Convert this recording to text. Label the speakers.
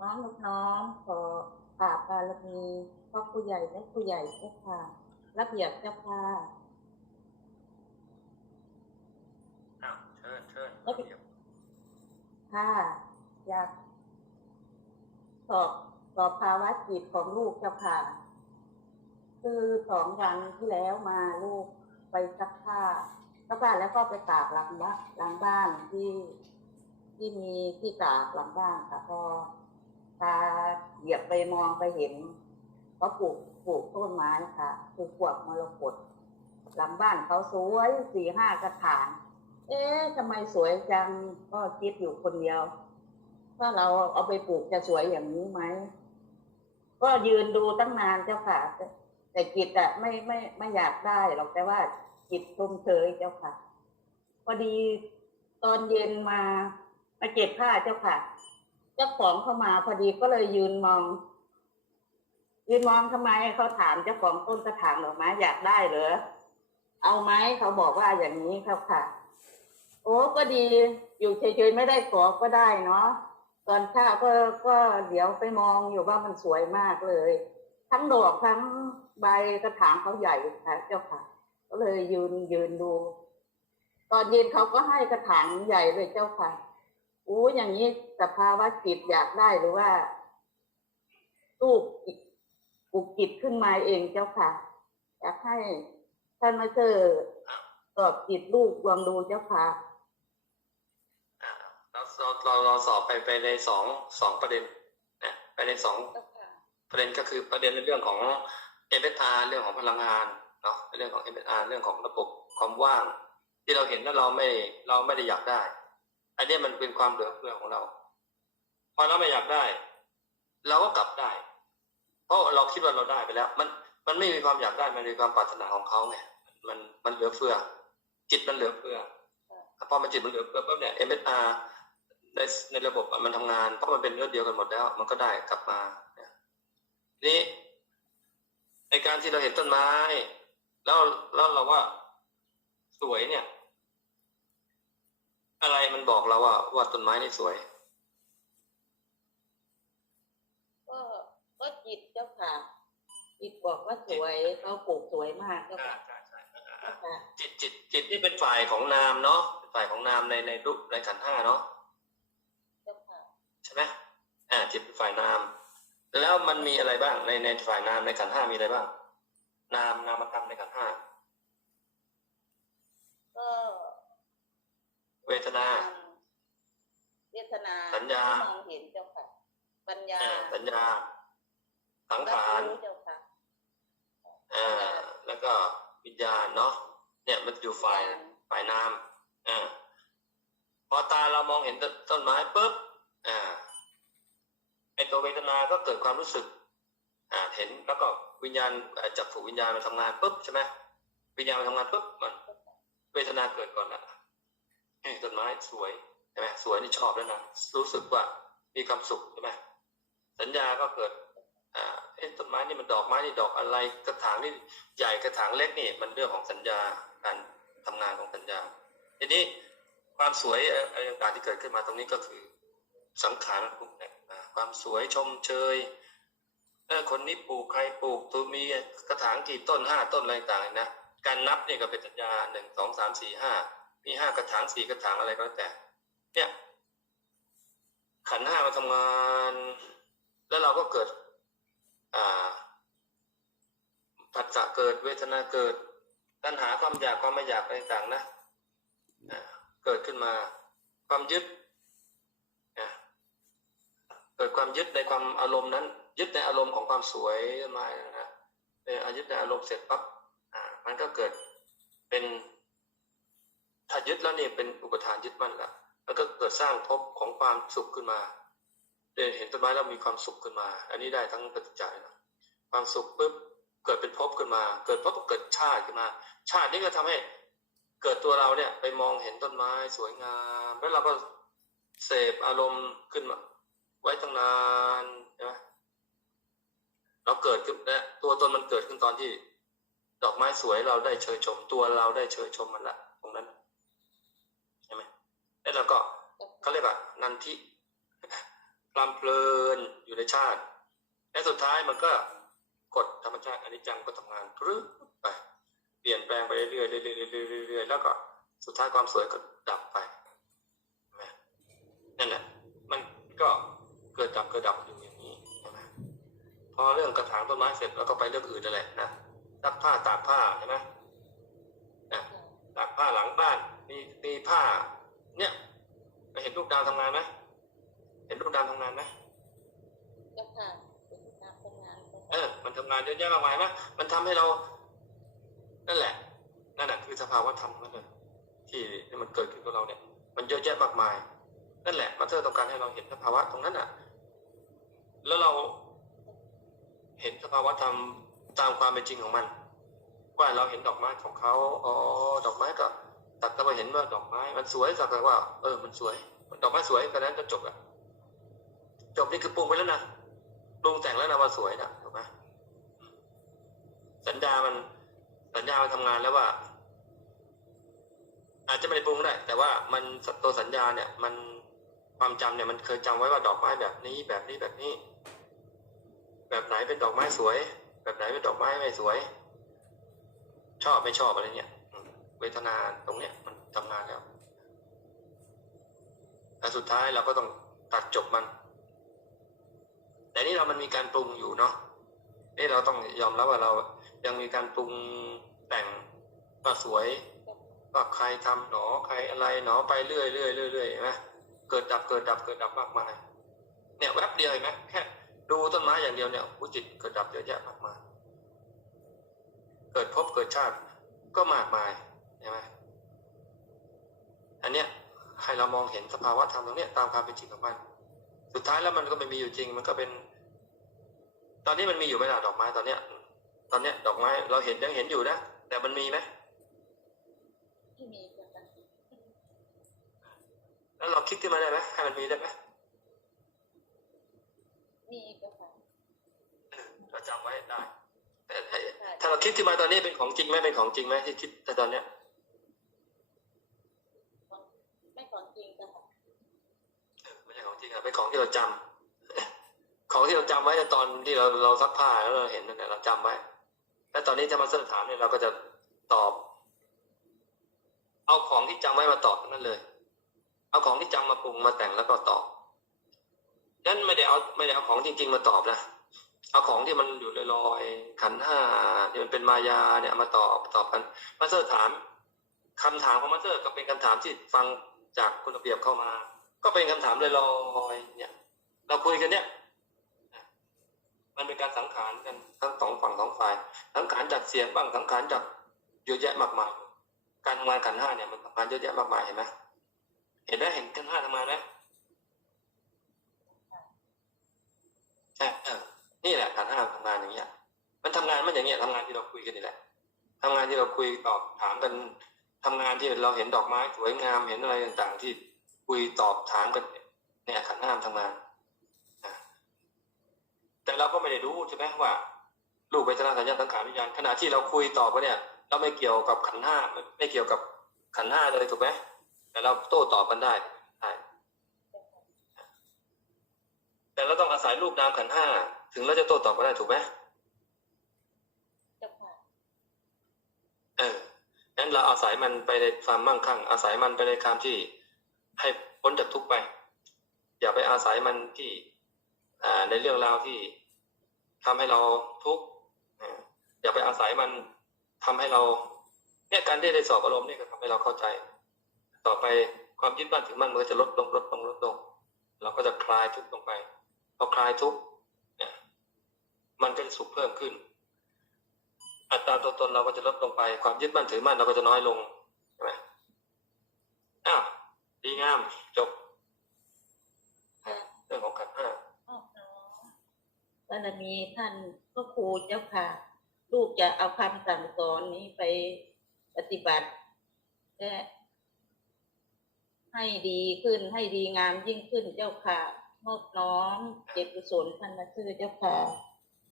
Speaker 1: น้อมนอบน้อมขอกราบบารมีพ่อผู้ใหญ่และผู้ใหญ่เจ้าค่ะระเบียบเจ้าค่ะ
Speaker 2: อ้าวเชิญเชิญ
Speaker 1: แล้ว
Speaker 2: เดี๋ยว
Speaker 1: ค่ะอยากสอบสอบภาวะจิตของลูกเจ้าค่ะ คือสองวันที่แล้วมาลูกไปซักผ้าซักผ้าแล้วก็ไปตากหลังบ้านหลังบ้านที่ที่มีที่ตากหลังบ้านค่ะพอ ตาเหยียบไปมองไปเห็นเขาปลูกปลูกต้นไม้ค่ะคือพวกมรกตหลังบ้านเขาสวยสี่ห้ากระถางเอ๊ะทำไมสวยจังก็คิดอยู่คนเดียวถ้าเราเอาไปปลูกจะสวยอย่างนี้ไหมก็ยืนดูตั้งนานเจ้าค่ะ แต่จิตอะไม่ไม่ไม่อยากได้หรอกแต่ว่าจิตชมเชยเจ้าค่ะพอดีตอนเย็นมามาเก็บผ้าเจ้าค่ะ เจ้าของเข้ามาพอดีก็เลยยืนมอง ยืนมองทำไมเขาถามเจ้าของต้นกระถางดอกไม้อยากได้เหรอเอาไหมเขาบอกว่าอย่างนี้ครับค่ะ โอ้ก็ดี อยู่เฉยๆไม่ได้ขอก็ได้เนาะตอนเช้าก็ก็เดี๋ยวไปมองอยู่ว่ามันสวยมากเลย ทั้งดอกทั้งใบกระถางเขาใหญ่ค่ะเจ้าค่ะ ก็เลยยืนยืนดู ตอนเย็นเขาก็ให้กระถางใหญ่เลยเจ้าค่ะ อู้อย่างนี้สภาวะจิตอยากได้หรือว่าลูกปลุกจิตขึ้นมาเองเจ้าค่ะอยากให้ท่านมาเจอตอบจิตลูกลองดูเจ้าค่ะ
Speaker 2: เราเราเราสอบไปไปในสองสองประเด็นนะไปในสองประเด็นก็คือประเด็นในเรื่องของ m อ r เรื่องของพลังงานเนาะเรื่องของ m อ r เรื่องของระบบความว่าง ที่เราเห็นแล้วเราไม่เราไม่ได้อยากได้ อันเนี้ยมันเป็นความเหลือเฟือของเรา พอเราไม่อยากได้ เราก็กลับได้ เพราะเราคิดว่าเราได้ไปแล้ว มันมันไม่มีความอยากได้มันมีความปรารถนาของเขาไงมันมันเหลือเฟือ จิตมันเหลือเฟือพอมันจิตมันเหลือเฟือปุ๊บเนี่ย MSR ในในระบบมันทำงานเพราะมันเป็นเนื้อเดียวกันหมดแล้ว มันก็ได้กลับมานี่ในการที่เราเห็นต้นไม้ แล้วแล้วเราว่าสวยเนี่ย อะไรมันบอกเราว่าว่าต้นไม้นี่สวย
Speaker 1: ก็ก็จิตเจ้าค่ะ จิตบอกว่าสวยเขาปลูกสวยมากเจ้าค่ะเจ้าค่ะ
Speaker 2: จิตจิตจิตนี่เป็นฝ่ายของนามเนาะเป็นฝ่ายของนามในในรูปในขันธ์ห้าเนาะ
Speaker 1: เจ้าค่ะ
Speaker 2: ใช่ไหมอ่าจิตเป็นฝ่ายนาม แล้วมันมีอะไรบ้างในในฝ่ายนามในขันธ์ห้ามีอะไรบ้าง นามนามธรรมในขันธ์ห้า
Speaker 1: ก็
Speaker 2: เวทนา
Speaker 1: เวทนา
Speaker 2: สัญญา
Speaker 1: ที่มองเห็นเจ้าค่ะ ปัญญา
Speaker 2: อ่าสัญญา สังขาร
Speaker 1: บรู้เจ้าค่ะ
Speaker 2: อ่าแล้วก็วิญญาณเนาะเนี่ยมันอยู่ฝ่ายฝ่ายนามอ่าพอตาเรามองเห็นต้นต้นไม้ปุ๊บอ่าไอตัวเวทนาก็เกิดความรู้สึกอ่าเห็นแล้วก็วิญญาณอ่าจักรถูวิญญาณมันทำงานปุ๊บใช่ไหมวิญญาณมันทำงานปุ๊บมัน เวทนาเกิดก่อนละเฮ้ย ต้นไม้สวยใช่ไหมสวยนี่ชอบแล้วนะรู้สึกว่ามีความสุขใช่ไหมสัญญาก็เกิดอ่าเอ๊ะต้นไม้นี่มันดอกไม้นี่ดอกอะไรกระถางนี่ใหญ่กระถางเล็กนี่มันเรื่องของสัญญาการทำงานของสัญญา ทีนี้ความสวยอะไรต่างๆที่เกิดขึ้นมาตรงนี้ก็คือสังขารมันปรุงแต่งความสวยชมเชยเออคนนี้ปลูกใครปลูกตัวมีกระถางกี่ต้นห้าต้นอะไรต่างๆนะการนับเนี่ยก็เป็นสัญญาหนึ่งสองสามสี่ห้า มีห้ากระถางสี่กระถางอะไรก็แล้วแต่ เนี่ย ขันห้ามาทำงาน แล้วเราก็เกิด อ่าผัสสะเกิดเวทนาเกิด ตัณหาความอยากความไม่อยากอะไรต่างนะเกิดขึ้นมาความยึดนะเกิดความยึดในความอารมณ์นั้น ยึดในอารมณ์ของความสวยมานะเออยึดในอารมณ์เสร็จปั๊บอ่ามันก็เกิดเป็น ถ้ายึดแล้วเนี่ยเป็นอุปทานยึดมั่นละแล้วก็เกิดสร้างภพของความสุขขึ้นมาเดเห็นต้นไม้แล้วมีความสุขขึ้นมา อันนี้ได้ทั้งปฏิจจายนะความสุขปุ๊บเกิดเป็นภพขึ้นมา เกิดภพก็เกิดชาติขึ้นมา ชาตินี้ก็ทำให้เกิดตัวเราเนี่ยไปมองเห็นต้นไม้สวยงาม แล้วเราก็เสพอารมณ์ขึ้นมา ไว้ตั้งนานใช่ไหมเราเกิดขึ้นนะตัวตนมันเกิดขึ้นตอนที่ ดอกไม้สวยเราได้เชยชม ตัวเราได้เชยชมมันละ ตรงนั้นใช่ไหมแล้วเราก็เขาเรียกว่านันทิความเพลินในชาติ และสุดท้ายมันก็กฎธรรมชาติอนิจจังก็ทำงานปรึ๊บไปเปลี่ยนแปลงไปเรื่อยๆเรื่อยๆเรื่อยๆเรื่อยแล้วก็สุดท้ายความสวยก็ดับไปนั่นแหละมันก็เกิดดับเกิดดับอยู่อย่างนี้ใช่ไหมพอเรื่องกระถางต้นไม้เสร็จแล้วก็ไปเรื่องอื่นนั่นแหละนะซักผ้าตากผ้าใช่ไหมนะตากผ้าหลังบ้านมีมีผ้า ลูกดาวทำงานไหมเห็นลูกดาวทำงานไหม
Speaker 1: เจ้าค่ะเป็นการทำงาน
Speaker 2: เออมันทำงานเยอะแยะมากมายไหมมันทำให้เรา นั่นแหละ นั่นแหละคือสภาวะธรรมนั่นแหละที่ที่มันเกิดขึ้นกับเราเนี่ย มันเยอะแยะมากมาย นั่นแหละมาเธอต้องการให้เราเห็นสภาวะตรงนั้นอะ แล้วเราเห็นสภาวะธรรมตามความเป็นจริงของมัน ว่าเราเห็นดอกไม้ของเขาอ๋อ ดอกไม้ก็ตัดก็มาเห็นว่าดอกไม้ มันสวยสักแต่ว่า เออ มันสวย ดอกไม้สวยกันนั้นก็จบอะจบนี่คือปรุงไปแล้วนะปรุงแต่งแล้วนะว่าสวยนะถูกไหมสัญญามันสัญญามันทำงานแล้วว่า อาจจะไม่ได้ปรุงได้ แต่ว่ามันตัวสัญญาเนี่ย มันความจำเนี่ยมันเคยจำไว้ว่าดอกไม้แบบนี้ แบบนี้แบบนี้ แบบไหนเป็นดอกไม้สวย แบบไหนเป็นดอกไม้ไม่สวย ชอบไม่ชอบอะไรเนี่ยเวทนาตรงเนี้ยมันทำงานแล้ว แต่สุดท้ายเราก็ต้องตัดจบมัน แต่นี่เรามันมีการปรุงอยู่เนาะนี่เราต้องยอมรับว่าเรายังมีการปรุงแต่งก็สวยก็ใครทำหนอใครอะไรหนอไปเรื่อยเรื่อยเรื่อยเรื่อยนไหมเกิดดับเกิดดับเกิดดับมากมายเนี่ยแวบเดียวเห็นไหมแค่ดูต้นไม้อย่างเดียวเนี่ยอุยจิตเกิดดับเยอะแยะมากมาย เกิดภพเกิดชาติก็มากมายใช่ไหมอันเนี้ย ให้เรามองเห็นสภาวะธรรมตรงเนี้ยตามความเป็นจริงของมัน สุดท้ายแล้วมันก็ไม่มีอยู่จริง มันก็เป็น ตอนนี้มันมีอยู่ไหมล่ะดอกไม้ตอนเนี้ย ตอนเนี้ยดอกไม้เราเห็นยังเห็นอยู่นะแต่มันมีไหม
Speaker 1: ที่มีเจ้าค่ะ
Speaker 2: แล้วเราคิดขึ้นมาได้ไหมให้มันมีได้ไหม
Speaker 1: มีเจ้าค่ะ
Speaker 2: เราจำไว้ได้แต่แต่ถ้าเราคิดขึ้นมาตอนนี้เป็นของจริงไหมเป็นของจริงไหมที่คิดแต่ตอนเนี้ย
Speaker 1: ไม่ของจริงเจ้าค่ะ
Speaker 2: เออไม่ใช่ของจ ริงอะเป็นของที่เราจำของที่เราจำไว้ในตอนที่เราเราซักผ้าแล้วเราเห็นนั่นแหละเราจำไว้ แล้วตอนนี้จะมาเสิร์ชถามเนี่ยเราก็จะตอบ เอาของที่จำไว้มาตอบนั้นเลย เอาของที่จำมาปรุงมาแต่งแล้วก็ตอบนั่นไม่ได้เอาไม่ได้เอาของจริง ๆ มาตอบนะเอาของที่มันอยู่ลอยๆขันห้าที่มันเป็นมายาเนี่ยมาตอบตอบกันมาเสิร์ชถามคำถามของมาเสิร์ชก็เป็นคำถามที่ฟังจากคุณระเบียบเข้ามา ก็เป็นคำถามลอยๆเนี่ย เราคุยกันเนี่ยมันเป็นการสังขารกันทั้งสองฝั่งสองฝ่าย สังขารจากเสียงบ้างสังขารจากเยอะแยะมากมาย การทำงานขันห้าเนี่ยมันทำงานเยอะแยะมากมายเห็นไหมเห็นไหมเห็นขันห้าทำงานไหมใช่นี่แหละขันห้าทำงานอย่างเงี้ย มันทำงานมันอย่างเงี้ยทำงานที่เราคุยกันนี่แหละทำงานที่เราคุยตอบถามกันทำงานที่เราเห็นดอกไม้สวยงามเห็นอะไรต่างๆที่ คุยตอบถามกันเนี่ยเนี่ยขันธ์ห้ามทำงานนะแต่เราก็ไม่ได้รู้ใช่ไหมว่ารูปเวทนาสัญญาสังขารวิญญาณขณะที่เราคุยตอบไปเนี่ย เราไม่เกี่ยวกับขันธ์ห้าไม่ไม่เกี่ยวกับขันธ์ห้าเลยถูกไหมแต่เราโต้ตอบกันได้ได้แต่เราต้องอาศัยรูปนามขันธ์ห้าถึงเราจะโต้ตอบกันได้ถูกไหม
Speaker 1: เจ้าค่ะ
Speaker 2: เออนั้นเราอาศัยมันไปในความมั่งคั่ง อาศัยมันไปในความที่ ให้พ้นจากทุกข์ไป อย่าไปอาศัยมันที่ในเรื่องราวที่ทำให้เราทุกข์อย่าไปอาศัยมันทำให้เราเนี่ยการที่ได้สอบอารมณ์เนี่ยก็ทำให้เราเข้าใจ ต่อไปความยึดมั่นถือมั่นมันก็จะลดลงลดลงลดลง เราก็จะคลายทุกข์ลงไปพอคลายทุกข์เนี่ยมันก็จะสุขเพิ่มขึ้น อัตราตัวตนเราก็จะลดลงไป ความยึดมั่นถือมั่นเราก็จะน้อยลงใช่ไหมอ้าว ดีงามจบเรื่องของขันห้า
Speaker 1: อ๋อบารมีท่านก็ครูเจ้าค่ะ ลูกจะเอาคำสั่งสอนนี้ไปปฏิบัติและให้ดีขึ้นให้ดีงามยิ่งขึ้นเจ้าค่ะมอบน้อมเจตกุศลท่านมาซื้อเจ้าค่ะ